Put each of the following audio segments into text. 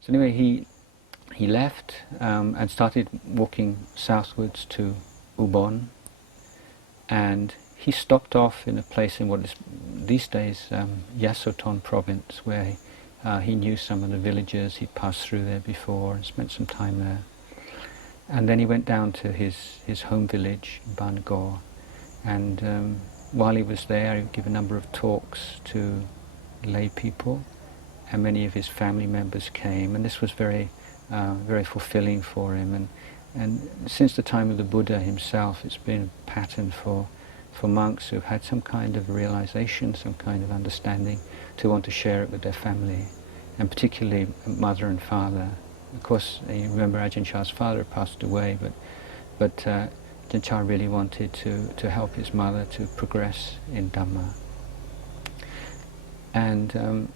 So anyway, he left and started walking southwards to Ubon, and he stopped off in a place in what is these days Yasothon province, where he knew some of the villagers. He'd passed through there before and spent some time there. And then he went down to his home village, Bangor, and while he was there, he would give a number of talks to lay people, and many of his family members came, and this was very fulfilling for him. And since the time of the Buddha himself, it's been a pattern for monks who've had some kind of realization, some kind of understanding, to want to share it with their family, and particularly mother and father. Of course, you remember Ajahn Chah's father had passed away, but Ajahn Chah really wanted to help his mother to progress in Dhamma. And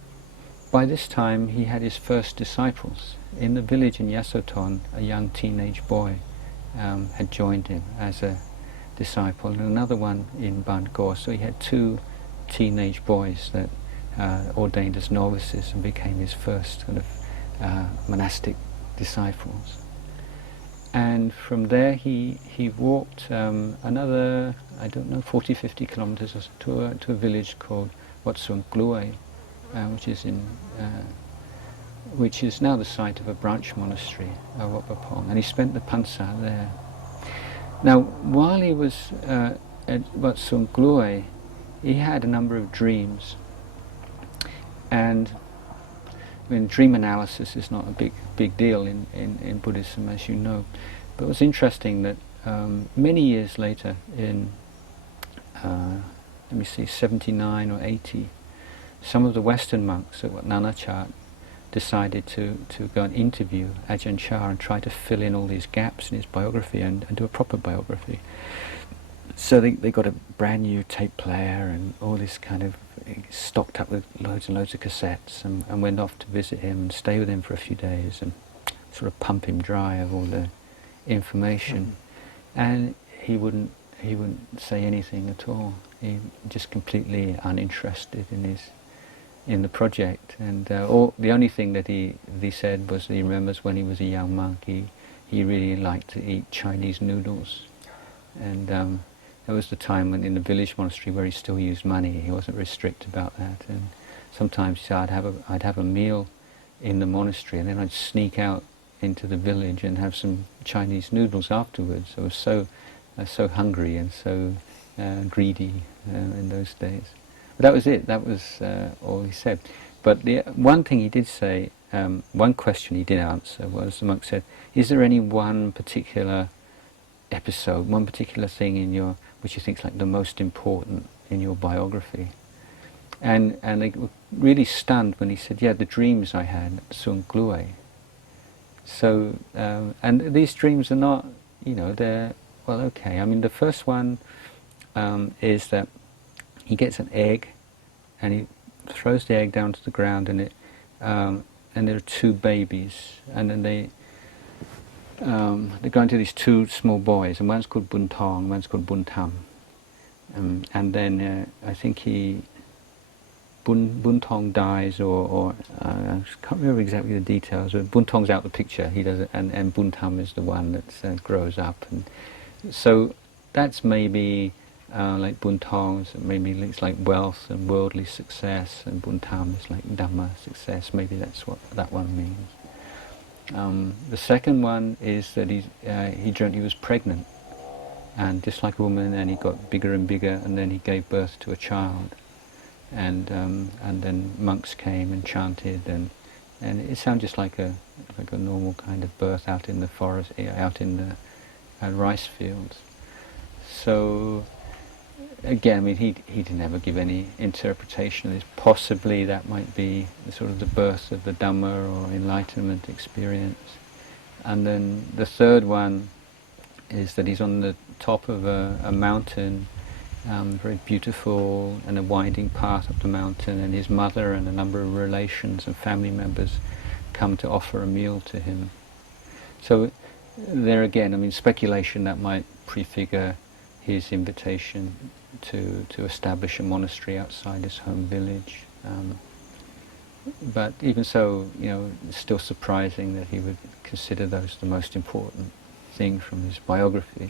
by this time he had his first disciples. In the village in Yasothon, a young teenage boy had joined him as a disciple, and another one in Bangor. So he had two teenage boys that ordained as novices and became his first kind of monastic disciples. And from there he walked another, I don't know, 40-50 kilometers to a village called Wat Suan Klue, which is now the site of a branch monastery, Wat Pong, and he spent the Pansa there. Now, while he was at Wat Suan Klue, he had a number of dreams, and I mean, dream analysis is not a big deal in Buddhism, as you know. But it was interesting that many years later, in 79 or 80, some of the Western monks at Wat Nanachat decided to go and interview Ajahn Chah and try to fill in all these gaps in his biography and do a proper biography. So they got a brand new tape player and all this kind of stocked up with loads and loads of cassettes, and went off to visit him and stay with him for a few days and sort of pump him dry of all the information. And he wouldn't say anything at all. He just completely uninterested in the project. And the only thing that he said was that he remembers when he was a young monk, he really liked to eat Chinese noodles. And that was the time when in the village monastery where he still used money. He wasn't very strict about that. And sometimes he said, I'd have a meal in the monastery, and then I'd sneak out into the village and have some Chinese noodles afterwards. I was so hungry and so greedy in those days. But that was it. That was all he said. But the one thing he did say, one question he did answer was, the monk said, is there any one particular episode, one particular thing in which you think is like the most important in your biography? And they were really stunned when he said, yeah, the dreams I had at Suan Klue. So, and these dreams are not, they're, well, okay. I mean, the first one is that he gets an egg and he throws the egg down to the ground, and there are two babies, and then they go into these two small boys, and one's called Bun Tong, one's called Bun Tam. And then I think Bun Tong dies, or I can't remember exactly the details, but Bun Tong's out the picture, he does it, and Bun Tam is the one that grows up. And so that's maybe like Bun Tong's, maybe it's like wealth and worldly success, and Bun Tam is like Dhamma success, maybe that's what that one means. The second one is that he dreamt he was pregnant, and just like a woman, and he got bigger and bigger, and then he gave birth to a child, and then monks came and chanted, and it sounded just like a normal kind of birth out in the forest, out in the rice fields. So again, I mean, he didn't ever give any interpretation of this. Possibly that might be sort of the birth of the Dhamma or enlightenment experience. And then the third one is that he's on the top of a mountain, very beautiful, and a winding path up the mountain, and his mother and a number of relations and family members come to offer a meal to him. So there again, I mean, speculation that might prefigure his invitation to establish a monastery outside his home village. But even so, it's still surprising that he would consider those the most important thing from his biography.